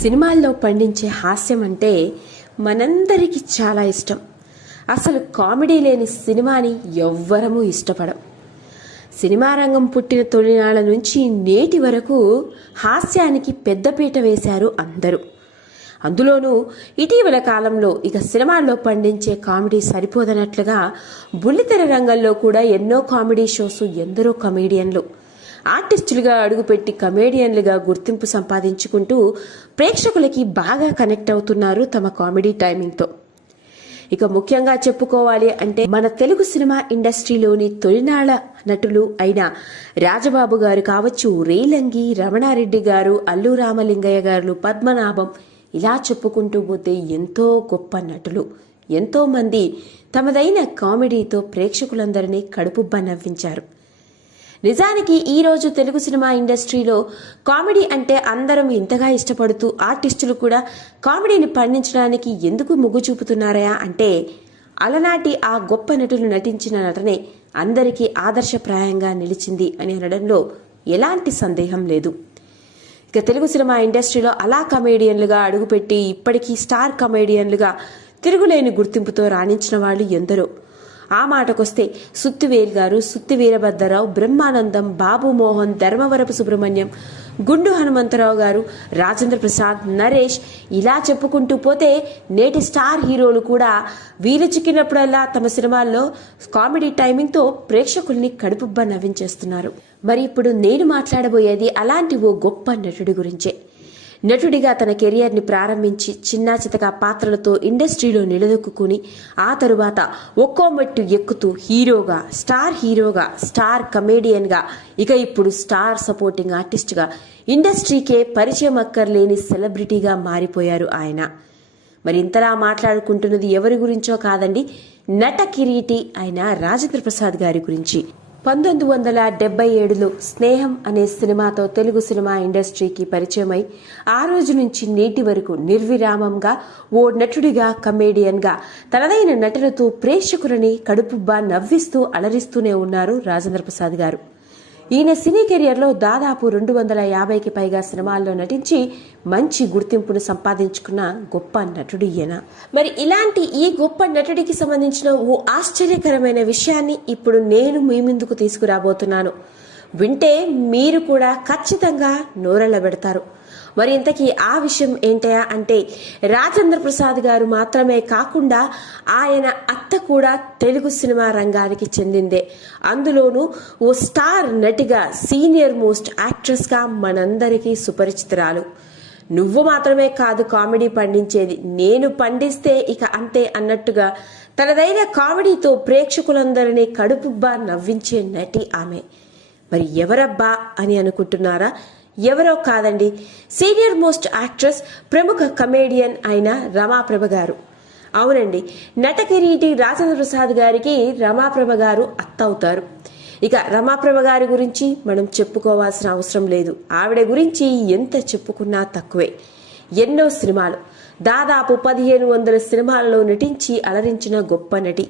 సినిమాల్లో పండించే హాస్యం అంటే మనందరికీ చాలా ఇష్టం. అసలు కామెడీ లేని సినిమాని ఎవ్వరము ఇష్టపడం సినిమా రంగం పుట్టిన తొలినాళ్ళ నుంచి నేటి వరకు హాస్యానికి పెద్దపీట వేశారు అందరూ. అందులోనూ ఇటీవల కాలంలో ఇక సినిమాల్లో పండించే కామెడీ సరిపోదన్నట్లుగా బుల్లితెర రంగంలో కూడా ఎన్నో కామెడీ షోస్ ఎందరో కమేడియన్లు. ఆర్టిస్టులుగా అడుగుపెట్టి కమేడియన్లుగా గుర్తింపు సంపాదించుకుంటూ ప్రేక్షకులకి బాగా కనెక్ట్ అవుతున్నారు తమ కామెడీ టైమింగ్తో. ఇక ముఖ్యంగా చెప్పుకోవాలి అంటే మన తెలుగు సినిమా ఇండస్ట్రీలోని తొలినాళ నటులు అయిన రాజబాబు గారు కావచ్చు రేలంగి రమణారెడ్డి గారు అల్లు రామలింగయ్య గారు పద్మనాభం ఇలా చెప్పుకుంటూ పోతే ఎంతో గొప్ప నటులు ఎంతోమంది తమదైన కామెడీతో ప్రేక్షకులందరినీ కడుపుబ్బ నవ్వించారు. నిజానికి ఈరోజు తెలుగు సినిమా ఇండస్ట్రీలో కామెడీ అంటే అందరం ఇంతగా ఇష్టపడుతూ ఆర్టిస్టులు కూడా కామెడీని పండించడానికి ఎందుకు మొగ్గు చూపుతున్నారా అంటే అలనాటి ఆ గొప్ప నటులు నటించిన నటనే అందరికీ ఆదర్శప్రాయంగా నిలిచింది అని అనడంలో ఎలాంటి సందేహం లేదు. ఇక తెలుగు సినిమా ఇండస్ట్రీలో అలా కమేడియన్లుగా అడుగుపెట్టి ఇప్పటికీ స్టార్ కమేడియన్లుగా తిరుగులేని గుర్తింపుతో రాణించిన వాళ్ళు ఎందరో. ఆ మాటకొస్తే సుత్తివేల్ గారు సుత్తి వీరభద్రరావు బ్రహ్మానందం బాబు మోహన్ ధర్మవరపు సుబ్రహ్మణ్యం గుండు హనుమంతరావు గారు రాజేంద్ర ప్రసాద్ నరేష్ ఇలా చెప్పుకుంటూ పోతే నేటి స్టార్ హీరోలు కూడా వీలు చిక్కినప్పుడల్లా తమ సినిమాల్లో కామెడీ టైమింగ్తో ప్రేక్షకుల్ని కడుపుబ్బ నవ్వించేస్తున్నారు. మరి ఇప్పుడు నేను మాట్లాడబోయేది అలాంటి ఓ గొప్ప నటుడి గురించే. నటుడిగా తన కెరియర్ని ప్రారంభించి చిన్నా చితక పాత్రలతో ఇండస్ట్రీలో నిలదొక్కుని ఆ తరువాత ఒక్కో మెట్టు ఎక్కుతూ హీరోగా స్టార్ హీరోగా స్టార్ కమేడియన్గా ఇక ఇప్పుడు స్టార్ సపోర్టింగ్ ఆర్టిస్ట్గా ఇండస్ట్రీకే పరిచయం అక్కర్లేని సెలబ్రిటీగా మారిపోయారు ఆయన. మరి ఇంతలా మాట్లాడుకుంటున్నది ఎవరి గురించో కాదండి నట కిరీటి అయిన రాజేంద్ర ప్రసాద్ గారి గురించి. పంతొమ్మిది వందల డెబ్బై ఏడులో స్నేహం అనే సినిమాతో తెలుగు సినిమా ఇండస్ట్రీకి పరిచయమై ఆ రోజు నుంచి నేటి వరకు నిర్విరామంగా ఓ నటుడిగా కమేడియన్గా తనదైన నటనతో ప్రేక్షకులని కడుపుబ్బా నవ్విస్తూ అలరిస్తూనే ఉన్నారు రాజేంద్ర ప్రసాద్ గారు. ఈయన సినీ కెరియర్లో దాదాపు రెండు వందల యాభైకి పైగా సినిమాల్లో నటించి మంచి గుర్తింపును సంపాదించుకున్న గొప్ప నటుడు ఈయన. మరి ఇలాంటి ఈ గొప్ప నటుడికి సంబంధించిన ఓ ఆశ్చర్యకరమైన విషయాన్ని ఇప్పుడు నేను మీ ముందుకు తీసుకురాబోతున్నాను. వింటే మీరు కూడా ఖచ్చితంగా నోరెళ్ళబెడతారు. మరి ఇంతకీ ఆ విషయం ఏంటయా అంటే రాజేంద్ర ప్రసాద్ గారు మాత్రమే కాకుండా ఆయన అత్త కూడా తెలుగు సినిమా రంగానికి చెందిందే. అందులోనూ ఓ స్టార్ నటిగా సీనియర్ మోస్ట్ యాక్ట్రెస్గా మనందరికీ సుపరిచితురాలు. నువ్వు మాత్రమే కాదు కామెడీ పండించేది. నేను పండిస్తే ఇక అంతే అన్నట్టుగా తనదైన కామెడీతో ప్రేక్షకులందరినీ కడుపుబ్బా నవ్వించే నటి ఆమె. మరి ఎవరబ్బా అని అనుకుంటున్నారా? ఎవరో కాదండి. సీనియర్ మోస్ట్ యాక్ట్రెస్ ప్రముఖ కమేడియన్ అయిన రమాప్రభ గారు. అవునండి. నటకిరీటి రాజేంద్ర ప్రసాద్ గారికి రమాప్రభ గారు అత్త అవుతారు ఇక రమాప్రభ గారి గురించి మనం చెప్పుకోవాల్సిన అవసరం లేదు. ఆవిడ గురించి ఎంత చెప్పుకున్నా తక్కువే. ఎన్నో సినిమాలు. దాదాపు పదిహేను వందల సినిమాలలో నటించి అలరించిన గొప్ప నటి.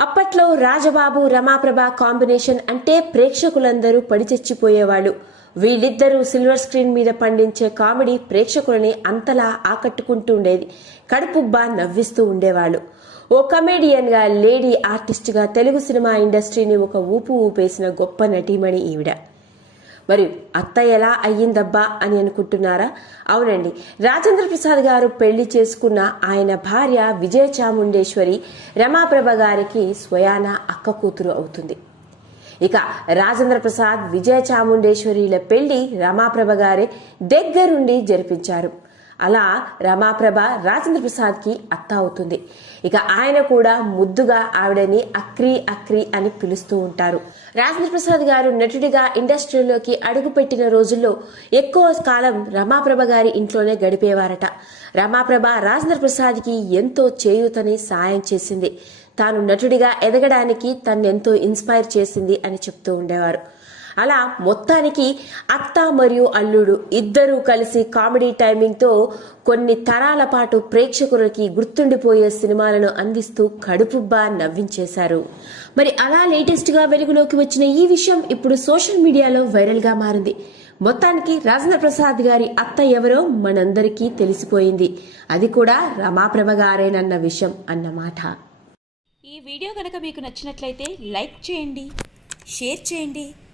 అప్పట్లో రాజబాబు రమాప్రభ కాంబినేషన్ అంటే ప్రేక్షకులందరూ పడి చచ్చిపోయేవాళ్ళు. వీళ్ళిద్దరూ సిల్వర్ స్క్రీన్ మీద పండించే కామెడీ ప్రేక్షకులని అంతలా ఆకట్టుకుంటూ ఉండేది కడుపుబ్బా నవ్విస్తూ ఉండేవాళ్ళు. ఓ కమేడియన్గా లేడీ ఆర్టిస్ట్గా తెలుగు సినిమా ఇండస్ట్రీని ఒక ఊపు ఊపేసిన గొప్ప నటీమణి ఈవిడ. మరి అత్త ఎలా అయ్యిందబ్బా అని అనుకుంటున్నారా? అవునండి. రాజేంద్ర ప్రసాద్ గారు పెళ్ళి చేసుకున్న ఆయన భార్య విజయ చాముండేశ్వరి రమాప్రభ గారికి స్వయాన అక్క కూతురు అవుతుంది. ఇక రాజేంద్ర ప్రసాద్ విజయ చాముండేశ్వరిల పెళ్ళి రమాప్రభ గారే దగ్గరుండి జరిపించారు. అలా రమాప్రభ రాజేంద్ర ప్రసాద్కి అత్త అవుతుంది. ఇక ఆయన కూడా ముద్దుగా ఆవిడని అక్రి అక్రి అని పిలుస్తూ ఉంటారు. రాజేంద్ర ప్రసాద్ గారు నటుడిగా ఇండస్ట్రీలోకి అడుగుపెట్టిన రోజుల్లో ఎక్కువ కాలం రమాప్రభ గారి ఇంట్లోనే గడిపేవారట. రమాప్రభ రాజేంద్ర ప్రసాద్కి ఎంతో చేయూతని సాయం చేసింది. తాను నటుడిగా ఎదగడానికి తన్నెంతో ఇన్స్పైర్ చేసింది అని చెప్తూ ఉండేవారు. అలా మొత్తానికి అత్త మరియు అల్లుడు ఇద్దరూ కలిసి కామెడీ టైమింగ్తో కొన్ని తరాల పాటు ప్రేక్షకులకి గుర్తుండిపోయే సినిమాలను అందిస్తూ కడుపుబ్బా నవ్వించేశారు. మరి అలా లేటెస్ట్గా వెలుగులోకి వచ్చిన ఈ విషయం ఇప్పుడు సోషల్ మీడియాలో వైరల్గా మారింది. మొత్తానికి రాజేంద్ర ప్రసాద్ గారి అత్త ఎవరో మనందరికీ తెలిసిపోయింది. అది కూడా రమాప్రభ గారేనన్న విషయం అన్నమాట. ఈ వీడియో కనుక మీకు నచ్చినట్లయితే లైక్ చేయండి షేర్ చేయండి